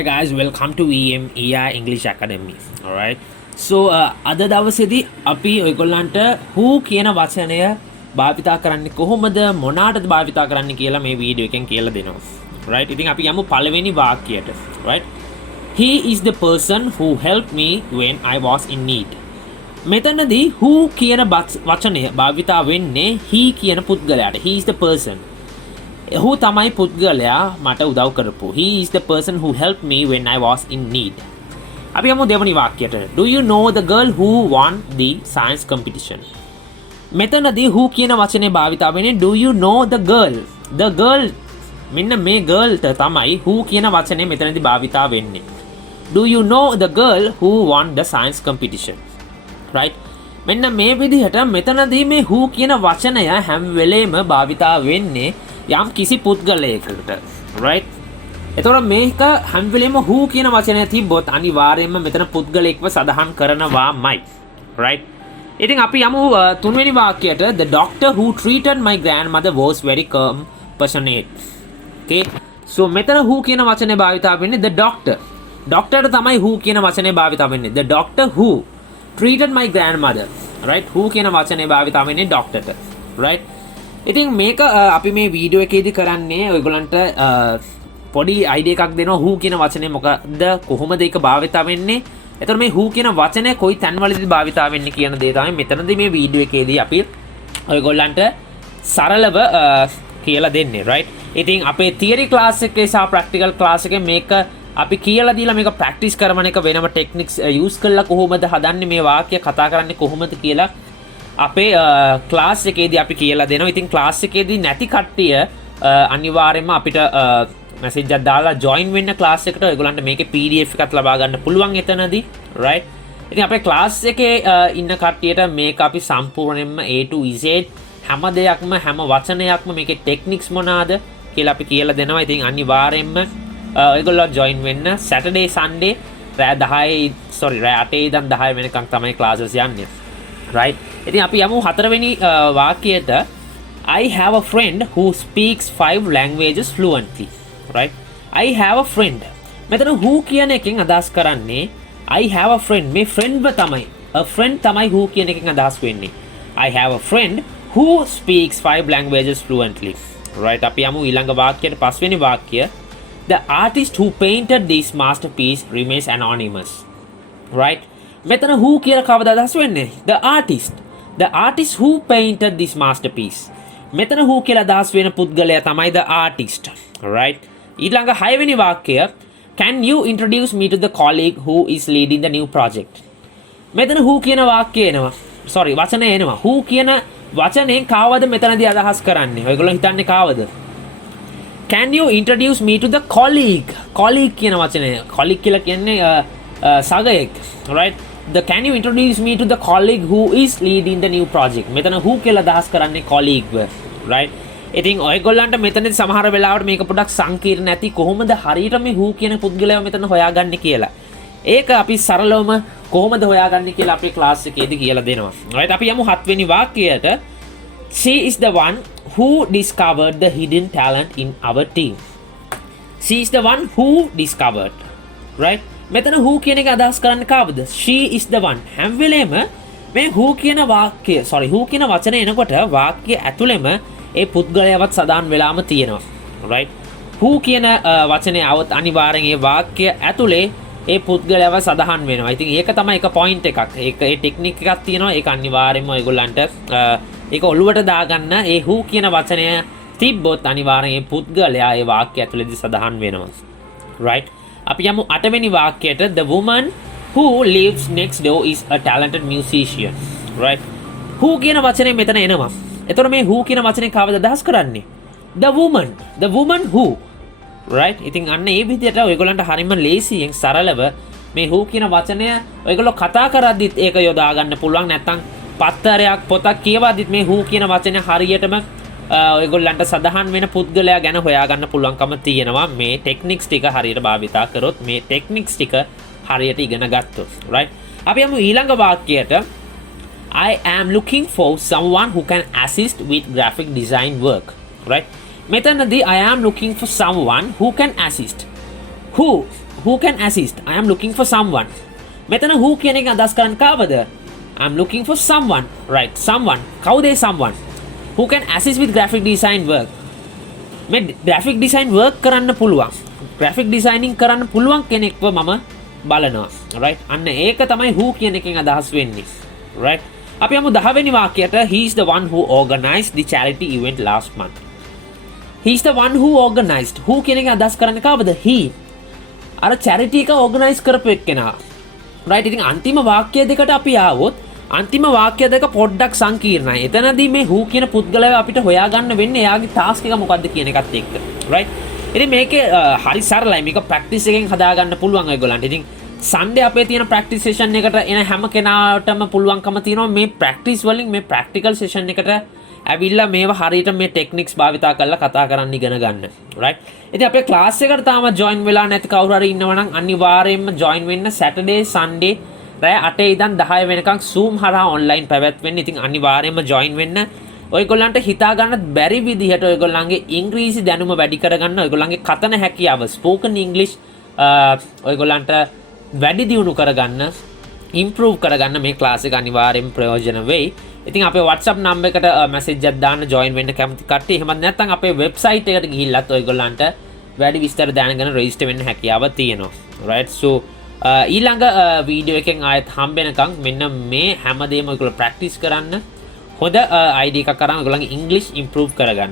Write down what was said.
Hi guys, welcome to EMEI English Academy. Alright. So අද දවසේදී අපි ඔයගොල්ලන්ට who කියන වචනය භාවිතා කරන්නේ කොහොමද මොනාටද භාවිතා කරන්නේ කියලා මේ වීඩියෝ එකෙන් කියලා දෙනවා. Right. ඉතින් අපි යමු පළවෙනි වාක්‍යයට. Right. He is the person who helped me when I was in need. මෙතනදී who කියන වචනය භාවිතා වෙන්නේ he කියන පුද්ගලයාට. He is the person. Who තමයි පුද්ගලයා මට උදව් කරපු. He is the person who helped me when I was in need. අපි යමු දෙවනි වාක්‍යයට. Do you know the girl who won the science competition? මෙතනදී who කියන වචනේ භාවිතා වෙන්නේ do you know the girl? The girl මෙන්න මේ girl ට තමයි who කියන වචනේ මෙතනදී භාවිතා වෙන්නේ. Do you know the girl who won the science competition? Right? මෙන්න මේ විදිහට මෙතනදී මේ who කියන වචනය හැම වෙලේම භාවිතා වෙන්නේ යම් කිසි පුද්ගලයෙකුට. Right? එතකොට මේක හැම වෙලේම who කියන වචනය තිබ්බොත් අනිවාර්යයෙන්ම මෙතන පුද්ගලයෙක්ව සඳහන් කරනවාමයි. Right? ඉතින් අපි යමු තුන්වෙනි වාක්‍යයට. The doctor who treated my grandmother was very compassionate. Okay? So මෙතන who කියන වචනේ භාවිතා වෙන්නේ the doctor. doctor තමයි who කියන වචනේ භාවිතා වෙන්නේ. The doctor who treated my grandmother. Right? who කියන වචනේ භාවිතා වෙන්නේ doctor ට. Right? ඉතින් මේක අපි මේ වීඩියෝ එකේදී කරන්නේ ඔයගොල්ලන්ට පොඩි අයිඩියා එකක් දෙනවා who කියන වචනේ මොකද කොහොමද ඒක භාවිතා වෙන්නේ. එතකොට මේ who කියන වචනේ කොයි තැන්වලදී භාවිතා වෙන්නේ කියන දේ තමයි මෙතනදී මේ වීඩියෝ එකේදී අපි ඔයගොල්ලන්ට සරලව කියලා දෙන්නේ. right? ඉතින් අපේ theory class එකේ සහ practical class එකේ මේක අපි කියලා දීලා මේක practice කරන එක වෙනම techniques use කරලා කොහොමද හදන්නේ මේ වාක්‍ය කතා කරන්නේ කොහොමද කියලා අපේ ක්ලාස් එකේදී අපි කියලා දෙනවා. ඉතින් ක්ලාස් එකේදී නැති කට්ටිය අනිවාර්යයෙන්ම අපිට මැසේජ් එකක් දාලා join වෙන්න ක්ලාස් එකට. ඔයගොල්ලන්ට මේකේ PDF එකක් ලබා ගන්න පුළුවන් එතනදී. right? ඉතින් අපේ ක්ලාස් එකේ ඉන්න කට්ටියට මේක අපි සම්පූර්ණයෙන්ම A to Z හැම දෙයක්ම හැම වචනයක්ම මේකේ ටෙක්නික්ස් මොනවාද කියලා අපි කියලා දෙනවා. ඉතින් අනිවාර්යයෙන්ම ඔයගොල්ලෝ join වෙන්න. Saturday Sunday රෑ 8 ඉඳන් 10 වෙනකම් තමයි classes යන්නේ. right? ඉතින් අපි යමු හතරවෙනි වාක්‍යයට. I have a friend who speaks 5 languages fluently. right? I have a friend. මෙතන who කියන එකෙන් අදහස් කරන්නේ I have a friend. මේ friend තමයි. a friend තමයි who කියන එකෙන් අදහස් වෙන්නේ. I have a friend who speaks 5 languages fluently. right? අපි යමු ඊළඟ වාක්‍යයට. පස්වෙනි වාක්‍යය. The artist who painted this masterpiece remains anonymous. right? මෙතන who කියලා කවද අදහස් වෙන්නේ? The artist. The artist who painted this masterpiece. මෙතන who කියලා අදහස් වෙන පුද්ගලයා තමයි the artist. right? ඊළඟ 6 වෙනි වාක්‍යය. Can you introduce me to the colleague who is leading the new project? මෙතන who කියන වාක්‍යය එනවා. වචනය එනවා. who කියන වචනයෙන් කාවද මෙතනදී අදහස් කරන්නේ? ඔයගොල්ලෝ හිතන්නේ කාවද? Can you introduce me to the colleague? colleague කියන වචනය. colleague කියලා කියන්නේ සගයෙක්. right? Can you introduce me to the colleague who is leading the new project? මෙතන who කියලා අදහස් කරන්නේ colleague ව. right? ඉතින් ඔයගොල්ලන්ට මෙතනදී සමහර වෙලාවට මේක පොඩ්ඩක් සංකීර්ණ නැති කොහොමද හරියට මේ who කියන පුද්ගලයාව මෙතන හොයාගන්නේ කියලා. ඒක අපි සරලවම කොහොමද හොයාගන්නේ කියලා අපේ ක්ලාස් එකේදී කියලා දෙනවා. right? අපි යමු 7 වෙනි වාක්‍යයට. She is the one who discovered the hidden talent in our team. She is the one who discovered. right? මෙතන who කියන එක අදහස් කරන්නේ කාවද? She is the one. හැම වෙලේම මේ who කියන who කියන වචනේ එනකොට වාක්‍ය ඇතුළෙම ඒ පුද්ගලයාවත් සදාන් වෙලාම තියෙනවා. right? who කියන වචනේ આવත් අනිවාර්යෙන් ඒ වාක්‍ය ඇතුලේ ඒ පුද්ගලයාව සදාහන් වෙනවා. ඉතින් ඒක තමයි එක පොයින්ට් එකක්. ඒක ඒ ටෙක්නික් එකක් තියෙනවා. ඒක අනිවාර්යෙන්ම ඔයගොල්ලන්ට ඒක ඔළුවට දාගන්න. ඒ who කියන වචනය තිබ්බොත් අනිවාර්යෙන් ඒ පුද්ගලයා ඒ වාක්‍ය ඇතුලේදී සදාහන් වෙනවා. right? අපි යමු 8 වෙනි වාක්‍යයට. The woman who lives next door is a talented musician. right? who කියන වචනේ මෙතන එනවා. එතකොට මේ who කියන වචනේ කාවද අදහස් කරන්නේ? The woman who. right? ඉතින් අන්න ඒ විදිහට ඔයගොල්ලන්ට හරියම ලේසියෙන් සරලව මේ who කියන වචනය ඔයගොල්ලෝ කතා කරද්දිත් ඒක යොදා ගන්න පුළුවන්. නැත්නම් පත්තරයක් පොතක් කියවද්දිත් මේ who කියන වචනේ හරියටම ඔයගොල්ලන්ට සඳහන් වෙන පුද්ගලයා ගැන හොයාගන්න පුළුවන්කම තියෙනවා මේ ටෙක්නික්ස් ටික හරියට භාවිතා කරොත්, මේ ටෙක්නික්ස් ටික හරියට ඉගෙන ගත්තොත්. right? අපි යමු ඊළඟ වාක්‍යයට. I am looking for someone who can assist with graphic design work. right? මෙතනදී I am looking for someone who can assist. who can assist. I am looking for someone. මෙතන who කියන එක අදහස් කරන්නේ කාවද? I'm looking for someone. Right, someone. කවුද ඒ someone? Who can assist with graphic design work. මේ graphic design work කරන්න පුළුවන්. graphic designing කරන්න පුළුවන් කෙනෙක්ව මම බලනවා. right, අන්න ඒක තමයි who කියන එකෙන් අදහස් වෙන්නේ. right, අපි යමු 10 වෙනි වාක්‍යයට. He is the one who organized the charity event last month. He is the one who organized. who කියන එකෙන් අදහස් කරන්නේ කාවද? he. අර charity එක organize කරපු එක්කෙනා. right, ඉතින් අන්තිම වාක්‍ය දෙකට අපි ආවොත් අන්තිම වාක්‍ය දෙක පොඩ්ඩක් සංකීර්ණයි. එතනදී මේ who කියන පුද්ගලයා අපිට හොයාගන්න වෙන්නේ එයාගේ task එක මොකද්ද කියන එකත් එක්ක. right, ඉතින් මේකේ හරි සරලයි. මේක practice එකෙන් හදාගන්න පුළුවන් ඔයගොල්ලන්ට. ඉතින් Sunday අපේ තියෙන practice session එකට එන හැම කෙනාටම පුළුවන්කම තියෙනවා මේ practice වලින් මේ practical session එකට ඇවිල්ලා මේවා හරියට මේ techniques භාවිතා කරලා කතා කරන්න ඉගෙන ගන්න. right, ඉතින් අපේ class එකට තාම join වෙලා නැති කවුරු හරි ඉන්නවා නම් අනිවාර්යයෙන්ම join වෙන්න. Saturday Sunday රෑ 8 ඉඳන් 10 වෙනකන් Zoom හරහා online පැවැත්වෙන්නේ. ඉතින් අනිවාර්යයෙන්ම join වෙන්න. ඔයගොල්ලන්ට හිතා ගන්න බැරි විදිහට ඔයගොල්ලන්ගේ ඉංග්‍රීසි දැනුම වැඩි කරගන්න, ඔයගොල්ලන්ගේ කතන හැකියාව spoken English ඔයගොල්ලන්ට වැඩි දියුණු කරගන්න, improve කරගන්න මේ class එක අනිවාර්යයෙන්ම ප්‍රයෝජන වෙයි. ඉතින් අපේ WhatsApp number එකට message එකක් දාන්න join වෙන්න කැමති කට්ටිය. එහෙමත් නැත්නම් අපේ website එකට ගිහිල්ලත් ඔයගොල්ලන්ට වැඩි විස්තර දැනගෙන register වෙන්න හැකියාව තියෙනවා. right, so ඊළඟ වීඩියෝ එකෙන් ආයෙත් හම්බෙනකම් මෙන්න මේ හැමදේම ඔයගොල්ලෝ practice කරන්න. හොඳ idea එකක් අරන් ඔයගොල්ලන්ගේ English improve කරගන්න.